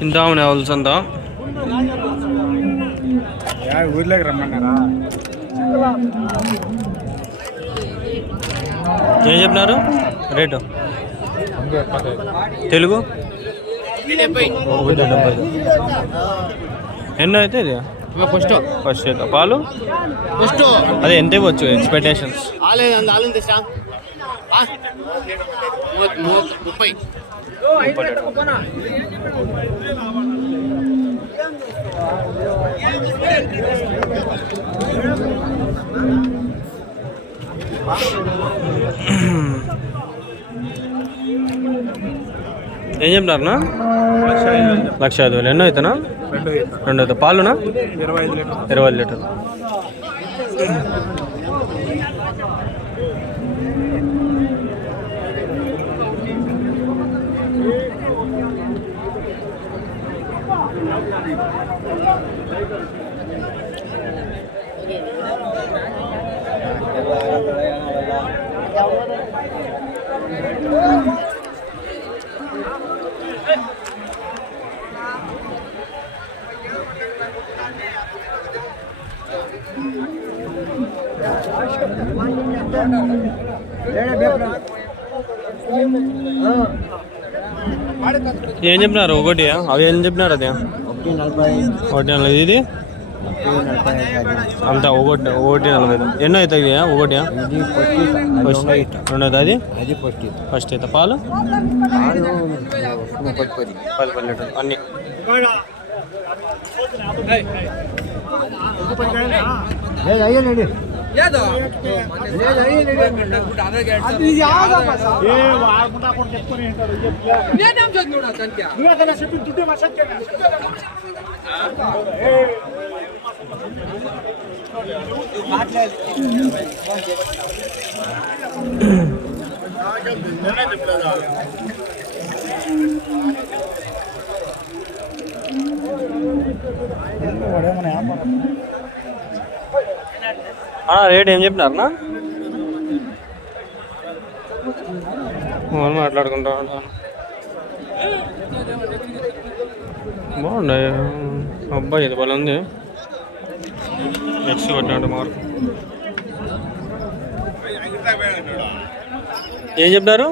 చింతామణి ఆవుల్స్ అంతా ఊర్లోకి రమ్మన్నారా? ఏం చెప్పినారు రేటు? తెలుగు 1.75. ఎన్నో అయితే ఇది ఫస్ట్ అయితే పాలు అదే ఎంత ఇవ్వచ్చు ఎక్స్పెక్టేషన్స్? 30. ఏం చెప్పినారనా? 1,05,000. ఎన్నో అవుతానా? 2 అవుతా. పాలునా 25 లీటర్లు. ఏం చెప్పినారు ఒకటి? అవి ఏం చెప్పినారు? అది 1.40. ఇది అంతా 1.45. ఎన్నో అవుతాయి ఒకటి? 2 అవుతుంది. అది ఫస్ట్ అవుతా. పాలు 10 లీటర్లు అన్నీ. రేట్ ఏం చెప్పినారనా? మాట్లాడుకుంటా బాగున్నాయి. అబ్బాయి ఇది బలం ఉంది. ఎక్స్ కొట్టినట్టు మార్క్. ఏం చెప్పినారు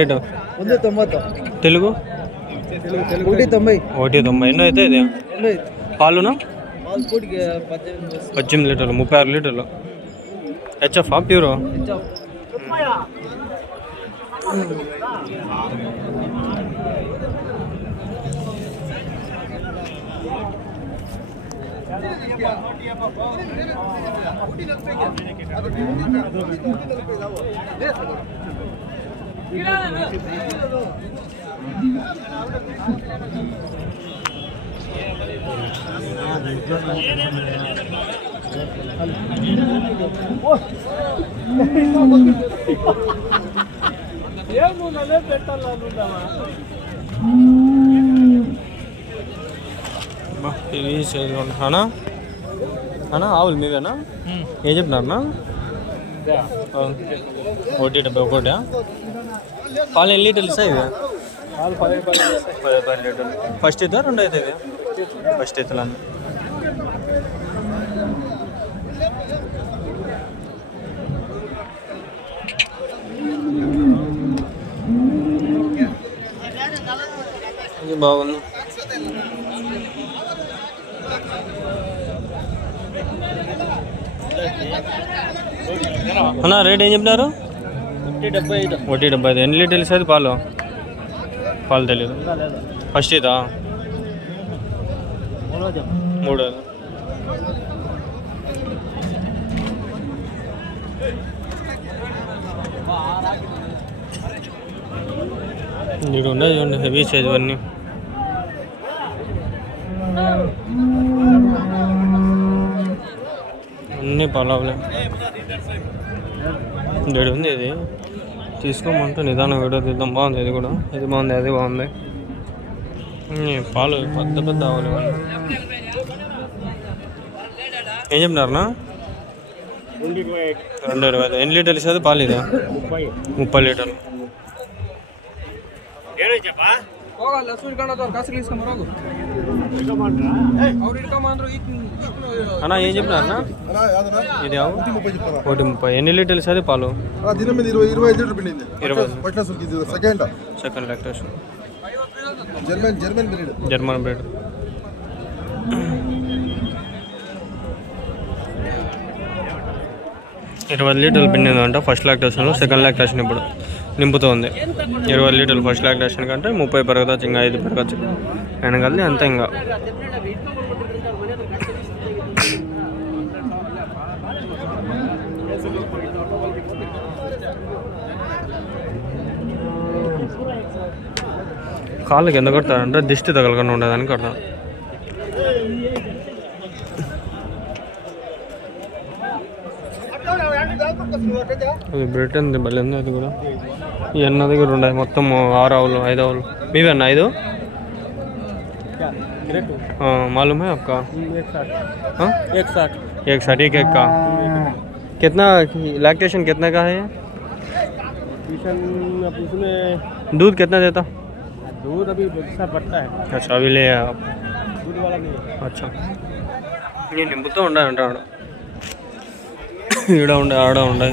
రేటు? 1.90. తెలుగు 1.90. ఎన్నో అయితే ఇది? పాలునా 18 లీటర్లు. 36 లీటర్లు. HF Puro? అన్నా ఆవులు మీవేనా? ఏం చెప్పినారన్నా? 1.70 ఒకటి. పాలు ఎన్ని లీటర్లు ఇస్తాయి ఇవి? 15 లీటర్లు. ఫస్ట్ అవుతా 2 అవుతుంది? ఫస్ట్ అవుతా. ఇది బాగుంది. అన్నా రేట్ ఏం చెప్పినారు? 1.75. ఎన్ని లీటర్లు ఇస్తుంది పాలు? తెలియదు. ఫస్ట్ ఇదా 3. ఇక్కడ ఉండదు చూడండి, హెవీ సైజ్ ఇవన్నీ. అన్నీ పలావులే. ఇక్కడ ఉంది. ఇది తీసుకోమంటే నిదానం వీడియో తీద్దాం. బాగుంది ఇది కూడా. ఇది బాగుంది, అది బాగుంది. పాలు పెద్ద ఆవులు ఇవన్నీ. ఏం చెప్పినారన్నా? 2.25. ఎన్ని లీటర్లు ఇస్తుంది పాలు? ఇది 30 లీటర్లు. అన్న ఏం చెప్పినారు అన్న ఇది 1:30. ఎన్ని లీటర్స్ అది పాలు? దినం మీద 25 లీటర్ పిండింది. 20 సెకండ్ లాక్టేషన్ జర్మన్ బ్రీడ్. ఇరవై లీటర్లు పిండింది అంట ఫస్ట్ లాక్టేషన్లో. సెకండ్ లాక్టేషన్ ఇప్పుడు నింపుతుంది. 20 లీటర్లు ఫస్ట్ లాక్టేషన్ కంటే 30 పెరగచ్చు, ఇంకా 5 పెరగచ్చు వెనకల్ది అంతే. ఇంకా కాళ్ళకి ఎందుకు కొడతారంటే దిష్టి తగలకుండా ఉండదని కొడతారు. అది బ్రిటన్ బలింది అది కూడా. ఈ అన్న దగ్గర ఉన్నాయి మొత్తం 6 ఆవులు 5 ఆవులు. మీవే అన్న 5? मालूम है आपका? 160 एक का. कितना लैक्टेशन कितना का है? उसमें दूध कितना देता? दूध अभी बढ़ता है. अच्छा अभी ले आप दूध वाला नहीं. अच्छा ये నింపుతూ ఉండాలంట. ఈడ ఉండే ఆడ ఉండే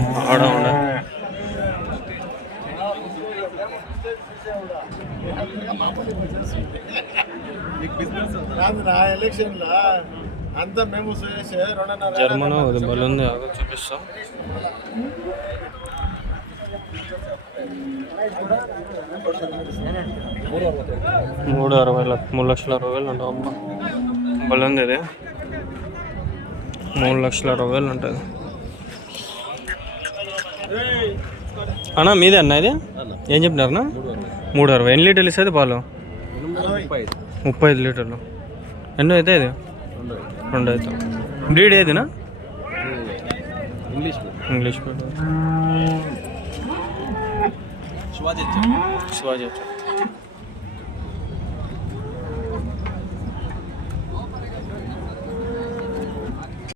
జర్మన్ అది బలుంది. ఆగా చూపిస్తా. మూడు 3,60,000 అంట. అమ్మ బలుంది ఇది. 3,60,000 ఉంటుంది అన్న. మీదే అన్న ఇది? ఏం చెప్పినారన్నా? 360. ఎన్ని లీటర్లు ఇస్తుంది పాలు? 35 లీటర్లు. ఎన్నో అయితే ఇది? 2 అవుతాం. బ్రీడ్ ఏదినా? English breed. స్వాజీ.